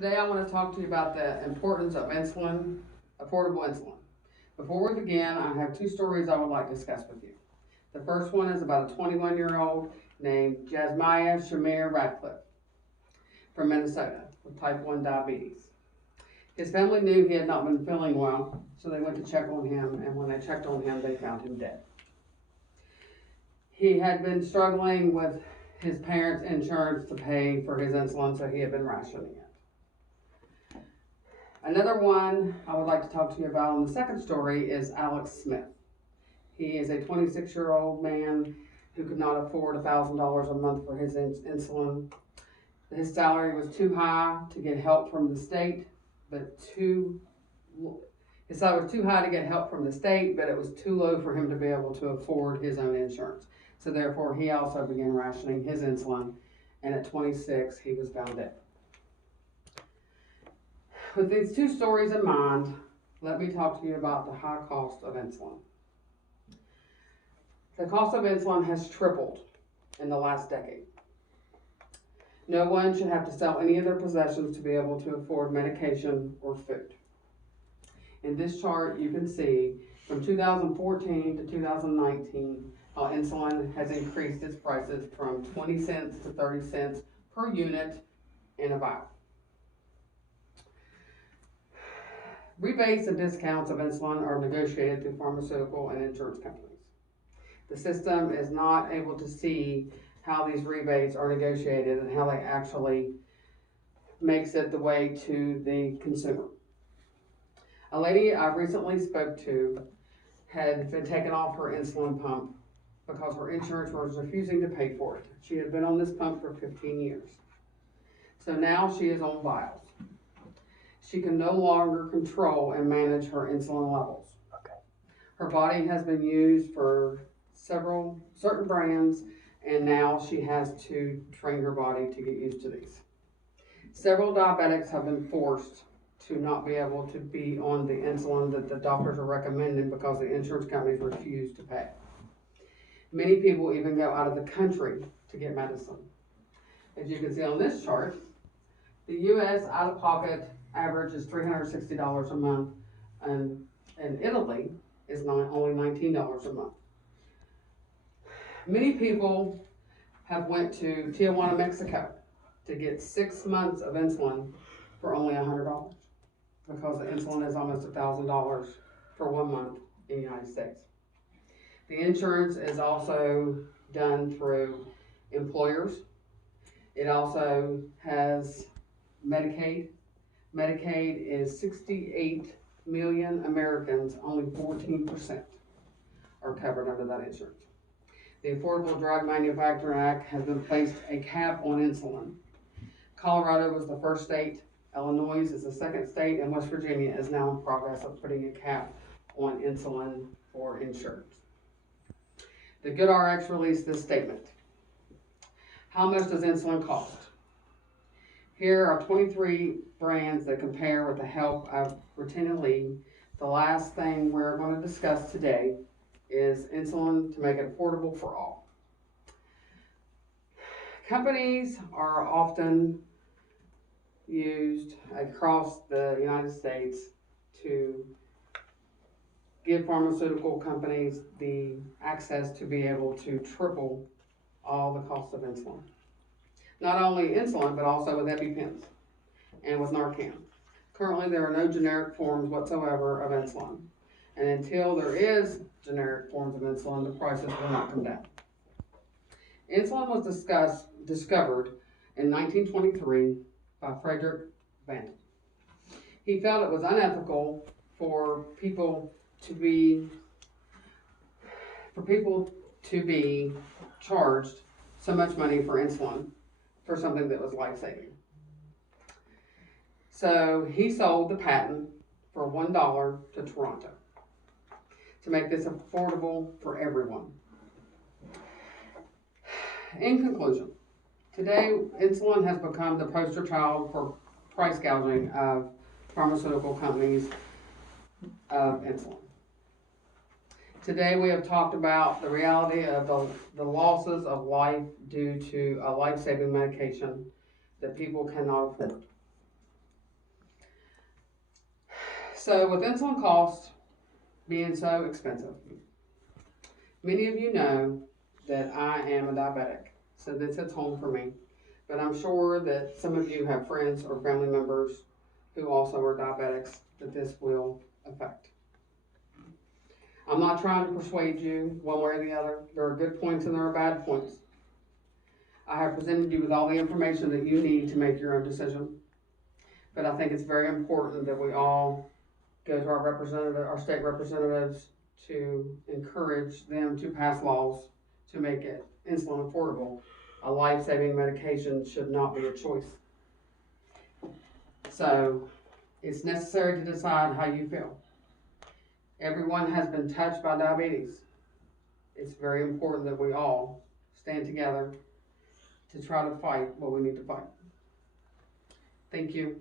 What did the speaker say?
Today I want to talk to you about the importance of insulin, affordable insulin. Before we begin, I have two stories I would like to discuss with you. The first one is about a 21-year-old named Jasmiyah Shamir Radcliffe from Minnesota with type 1 diabetes. His family knew he had not been feeling well, so they went to check on him, and when they checked on him, they found him dead. He had been struggling with his parents' insurance to pay for his insulin, so he had been rationing it. Another one I would like to talk to you about in the second story is Alex Smith. He is a 26-year-old man who could not afford $1,000 a month for his insulin. His salary was too high to get help from the state, but his salary was too high to get help from the state, but it was too low for him to be able to afford his own insurance. So therefore, he also began rationing his insulin, and at 26, he was found dead. With these two stories in mind, let me talk to you about the high cost of insulin. The cost of insulin has tripled in the last decade. No one should have to sell any of their possessions to be able to afford medication or food. In this chart, you can see from 2014 to 2019, how insulin has increased its prices from 20 cents to 30 cents per unit in a vial. Rebates and discounts of insulin are negotiated through pharmaceutical and insurance companies. The system is not able to see how these rebates are negotiated and how they actually makes it the way to the consumer. A lady I recently spoke to had been taken off her insulin pump because her insurance was refusing to pay for it. She had been on this pump for 15 years. So now she is on vials. She can no longer control and manage her insulin levels. Her body has been used for several certain brands, and now she has to train her body to get used to these. Several diabetics have been forced to not be able to be on the insulin that the doctors are recommending because the insurance companies refuse to pay. Many people even go out of the country to get medicine. As you can see on this chart, the U.S. out-of-pocket average is $360 a month, and in Italy is only $19 a month. Many people have went to Tijuana, Mexico to get 6 months of insulin for only $100 because the insulin is almost $1,000 for 1 month in the United States. The insurance is also done through employers. It also has Medicaid. Medicaid is 68 million Americans, only 14% are covered under that insurance. The Affordable Drug Manufacturing Act has been placed a cap on insulin. Colorado was the first state, Illinois is the second state, and West Virginia is now in progress of putting a cap on insulin for insurance. The GoodRx released this statement. How much does insulin cost? Here are 23 brands that compare with the help of routinely. The last thing we're going to discuss today is insulin to make it affordable for all. Companies are often used across the United States to give pharmaceutical companies the access to be able to triple all the cost of insulin. Not only insulin, but also with EpiPens and with Narcan. Currently, there are no generic forms whatsoever of insulin. And until there is generic forms of insulin, the prices will not come down. Insulin was discovered in 1923 by Frederick Bantam. He felt it was unethical for people to be charged so much money for insulin for something that was life-saving. So he sold the patent for $1 to Toronto to make this affordable for everyone. In conclusion, today insulin has become the poster child for price gouging of pharmaceutical companies of insulin. Today we have talked about the reality of the losses of life due to a life-saving medication that people cannot afford. So with insulin costs being so expensive, many of you know that I am a diabetic, so this hits home for me. But I'm sure that some of you have friends or family members who also are diabetics that this will affect. I'm not trying to persuade you one way or the other. There are good points and there are bad points. I have presented you with all the information that you need to make your own decision. But I think it's very important that we all go to our state representatives, to encourage them to pass laws to make it insulin affordable. A life-saving medication should not be a choice. So it's necessary to decide how you feel. Everyone has been touched by diabetes. It's very important that we all stand together to try to fight what we need to fight. Thank you.